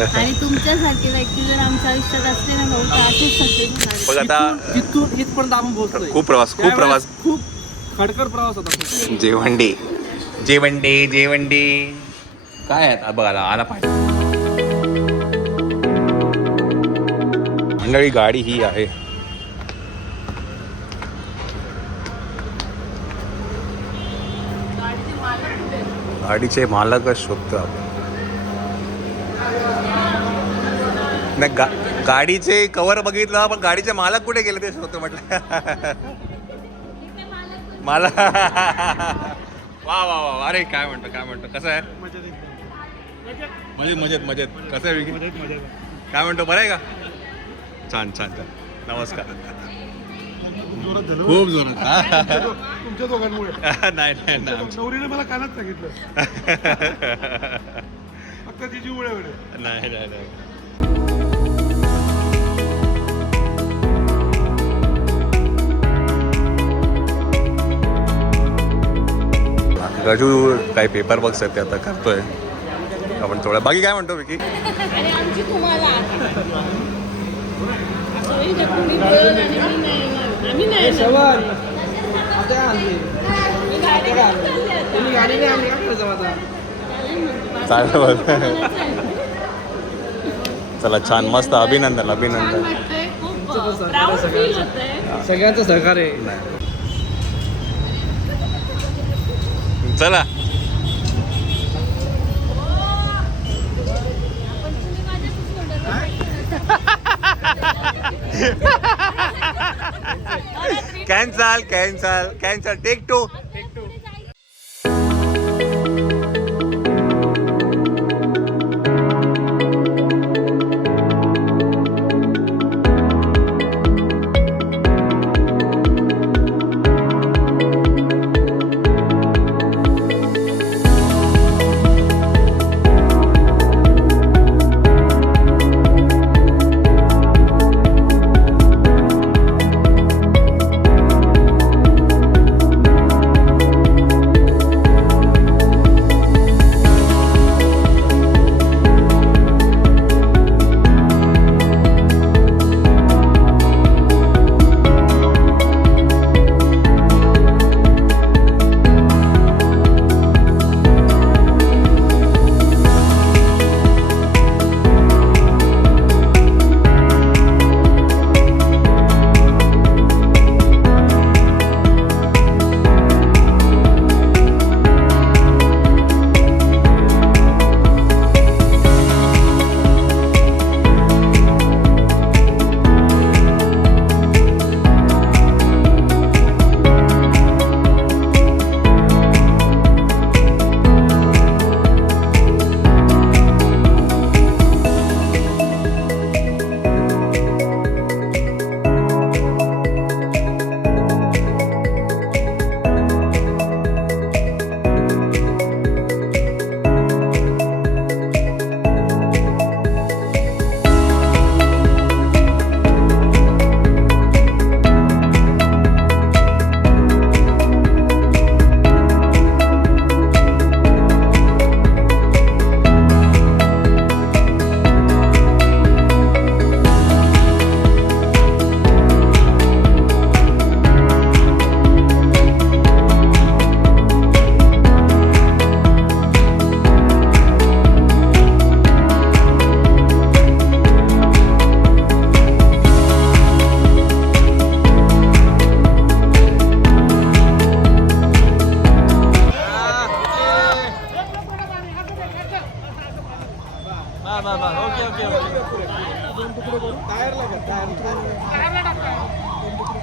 आणि तुमच्यासारखे व्यक्ती जर आमच्या आयुष्यात असले ना भाऊ तर असेच सगळे बघ आता इथपर्यंत आपण पोहोचलोय. खूप प्रवास खूप खडकर प्रवास होता. जेवंडी काय आहेत बघायला आला पाहिजे. मंडळी गाडी ही आहे. गाडीचे मालकच शोधतो आपण. नाही गाडीचे कव्हर बघितलं पण गाडीचे मालक कुठे गेले ते शोधतो म्हटलं. मला वा वा वा अरे काय म्हणतो कसं आहे मजेत कसं आहे विकी काय म्हणतो बरं आहे का. छान नमस्कार. खूप जोरात तुमच्या दोघांमुळे. नाही नवरीने मला कानात सांगितलं फक्त तिची मुळे नाही गजू काही पेपर बघ ते आता करतोय आपण थोडं. बाकी काय म्हणतो विकी. आमची तुम्हाला चला छान मस्त अभिनंदन सगळ्यांचं सहकार्य. चला कॅन्सल टेक टू.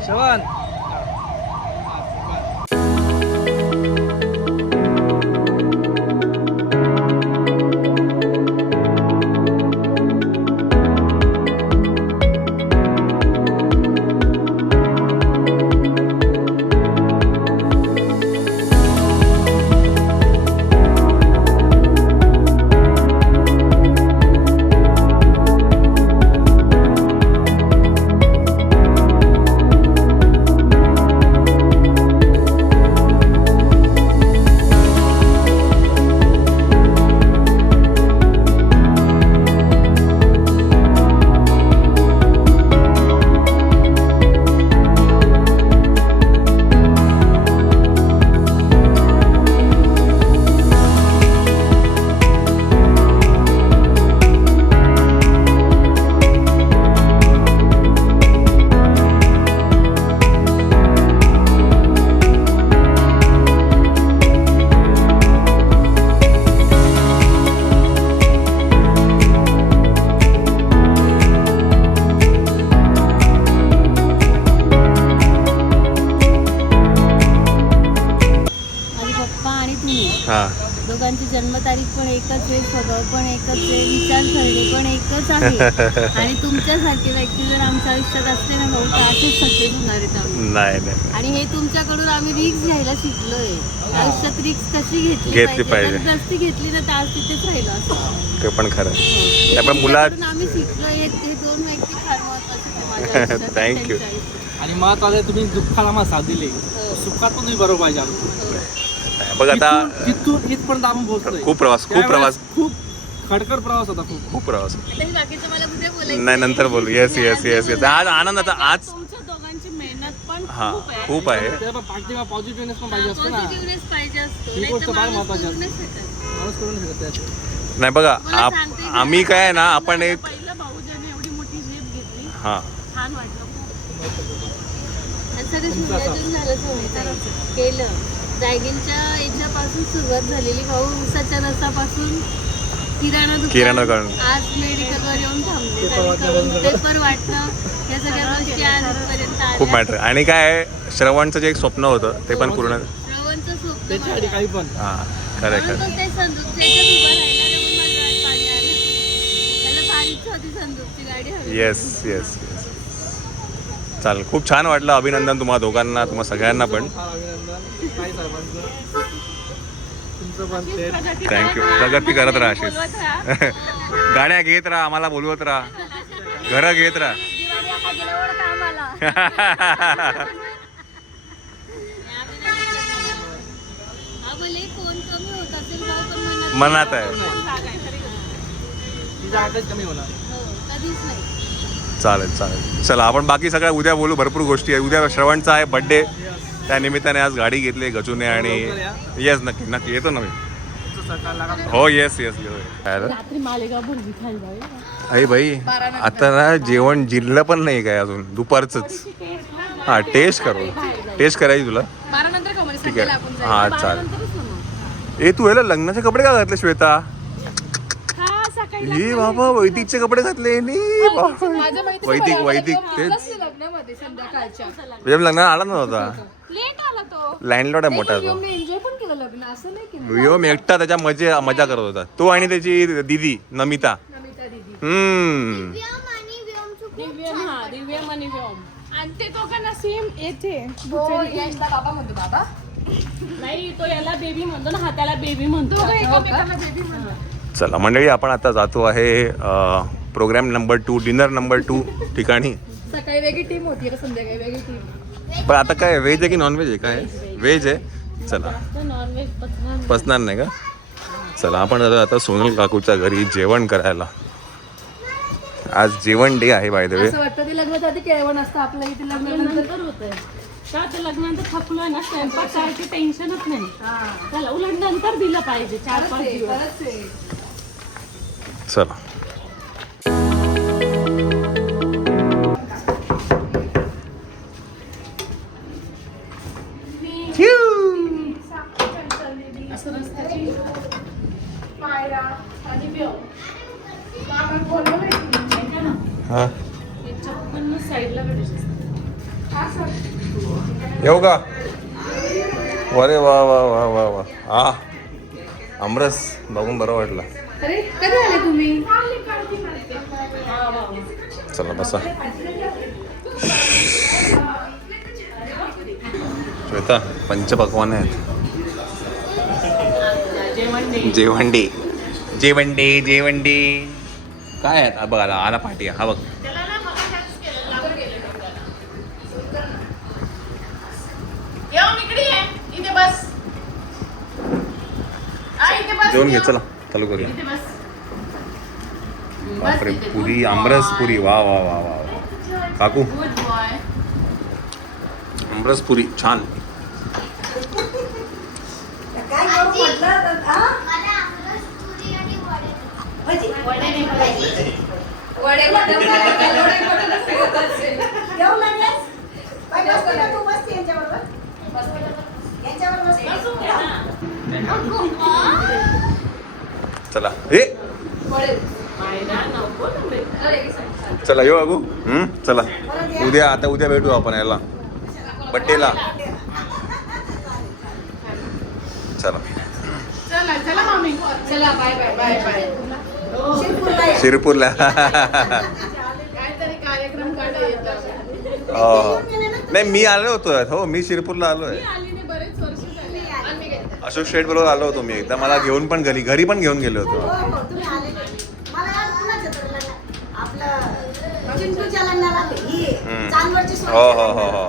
श्रवण एकच आहे, स्वभाव पण एकच आहे, विचारसरणी पण एकच आहे. आणि तुमच्यासारखे व्यक्ती जर आमच्या आयुष्यात असले ना भाऊ तर असेच सक्सेस होणार आहेत आम्ही. नाही आणि हे तुमच्याकडून आम्ही रिक्स घ्यायला शिकलोय. आयुष्यात रिक्स कशी घेतली पाहिजे. जर जास्ती घेतली ना तर आज तिथेच राहिलो असं. ते पण खरं आहे. पण मुलात आम्ही शिकलोय. हे दोन व्यक्ती फार महत्वाचे आहेत माझ्या आयुष्यात. Thank you. त्यांच्या आयुष्यात. आणि महत्वाचं तुम्ही दुःखाला आम्हाला साथ दिली, सुखात पण तुम्ही बरोबर पाहिजे आमचं. बघ आता तिथून इथपर्यंत आपण पोहोचतोय. खूप प्रवास खूप खडकर प्रवास होता. खूप प्रवास. आता हे बाकीचं मला कुठे बोलायचं नाही नंतर बोलू. येस आज आनंदाचा आज तुमच्या दोघांची मेहनत पण हा खूप आहे. पॉझिटिव्हनेस पण पाहिजे असतो ना. पॉझिटिव्हनेस पाहिजे असतो. ही नाही गोष्ट तर फार माणूस महत्त्वाची करू नाही असते. शकत. माणूस करून शकत त्यात. नाही बघा मला सांगते की आम्ही काय आहे ना आपण एक पहिलं भाऊजाने एवढी मोठी झेप घेतली. हा छान वाटलं. सगळं सूर्यातून झालं सगळं केलं. ड्रॅगनच्या याच्यापासून सुरुवात झालेली भाऊ उसाच्या रसापासून किराणा किराणा दुकान दुकान. आज मेडिकलवर येऊन थांबले. पेपर वाटणं या सगळ्या गोष्टी आजपर्यंत खूप आल्या. मॅटर. आणि काय आहे, श्रवणचं जे एक स्वप्न होतं ते पण पूर्ण श्रवणचं स्वप्न त्याच्यासाठी मला. काही पण हा खरं म्हणून खरं तो ते संदूकच्या याच्यात उभा राहिला ना म्हणून माझ्या डोळ्यात पाणी आलं. त्याला फार इच्छा होती संदूकची गाडी हवी. येस चालेल. खूप छान वाटलं. अभिनंदन तुम्हा दोघांना, तुम्हा सगळ्यांना पण. फार अभिनंदन. काही साहेबांचं तुमचं पण ते थँक्यू. प्रगती करत राहा अशीच. बोलवत राहा. गाड्या घेत राहा, आम्हाला बोलवत राहा, घरं घेत राहा. दिवाळी एखाद्याला ओळख आम्हाला. हा भले कोण कमी होत असेल भाऊ पण मनात आहे. तिच्या हातच कमी होणार. हो, कधीच नाही. चालेल चला आपण बाकी सगळ्या उद्या बोलू. भरपूर गोष्टी आहे. उद्या श्रवणचा आहे बड्डे, त्या निमित्ताने आज गाडी घेतली गजूने. आणि येस नक्की येतो ना मी. तुमचं सरकार लागा. हो येस रात्री मालेगाव भुर्जी खायला आई भाई आता ना जेवण जिरलं पण नाही काय अजून, दुपारचंच. हा टेस्ट करायची तुला. 12 नंतर का म्हणजे ठीक आहे. संध्याकाळी आपण जाऊ. हा 12 चालेल. नंतरच ना मग. तू ह्याला लग्नाचे कपडे का घातले श्वेता? हा, सकाळी हे बाबा वैदिकचे कपडे घातले वैदिक तेच लग्नामध्ये संध्याकाळच्या तुझ्या लग्नाला आला नव्हता. लेट आला तो. लँडलॉर्ड आहे मोठा तो. एन्जॉय पण केलं लग्न असं नाही की व्योम एकटा त्याच्या मजा करत होता. तो आणि त्याची दीदी नमिता. नमिता दीदी. दिव्यम आणि व्योम आणि ते दोघांना सेम येते. बाबा म्हणतो बाबा नाही तो याला बेबी म्हणतो ना, हाताला बेबी म्हणतो. बेबी म्हणतो. चला मंडळी आपण आता जातो आहे प्रोग्राम नंबर 2 डिनर नंबर 2 ठिकाणी. सकाळी वेगळी टीम होती का संध्याकाळी वेगळी टीम. पण आता काय व्हेज आहे की नॉनव्हेज आहे? काय व्हेज आहे. चला नॉनव्हेज पचणार नाही का? चला आपण आता सोनल काकूच्या घरी जेवण करायला. आज जेवण डे आहे बाय द वे. असं वाटतं ते लग्नाच्या आधी केळवण असतं आपल्या इथे लग्नानंतर होतंय. का ते लग्नानंतर थकलोय ना, स्वयंपाक करायची टेन्शनच नाही. त्याला उलट नंतर दिलं पाहिजे 4-5 दिवस. चला हा येऊ का? अरे वा वा वा वा वा. हा आमरस बघून बरं वाटलं. अरे कधी आले तुम्ही? चला बसा. श्वेता पंचपक्वान आहेत. जेवंडी काय आहेत? बघ आला पाठी. हा बघ जेवण घे. चला चालू करूया. बापरे पुरी आमरस पुरी. वा वा वा वा काकू आमरस पुरी छान. चला हे चला येऊ अगू. चला उद्या भेटू आपण याला बड्डेला. चला चला मामी. चला बाय बाय बाय बाय शिरपूरला काहीतरी कार्यक्रम काढा येतात. हो. नाही मी आलो होतो हो, मी शिरपूरला आलोय. मी आली नाही, बरेच वर्ष झाले. आणि मी गेले. अशोक शेठ बरोबर आलो होतो मी एकदा, मला घेऊन पण घरी पण घेऊन गेलो होतो. हो हो हो हो.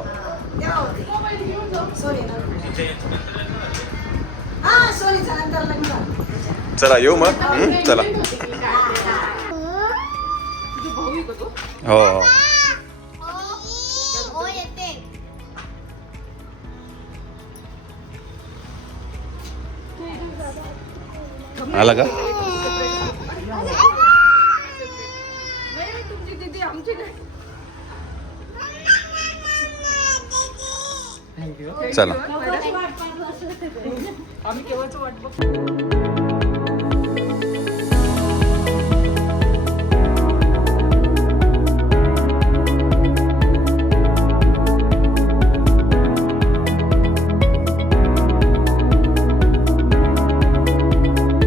चला येऊ मग. चला तुझे भाऊ आहे का तो? हो हो. आला का? नाही, तुमची दीदी आमची नाही. थँक्यू. चला. आम्ही केव्हाच वाट बघतो.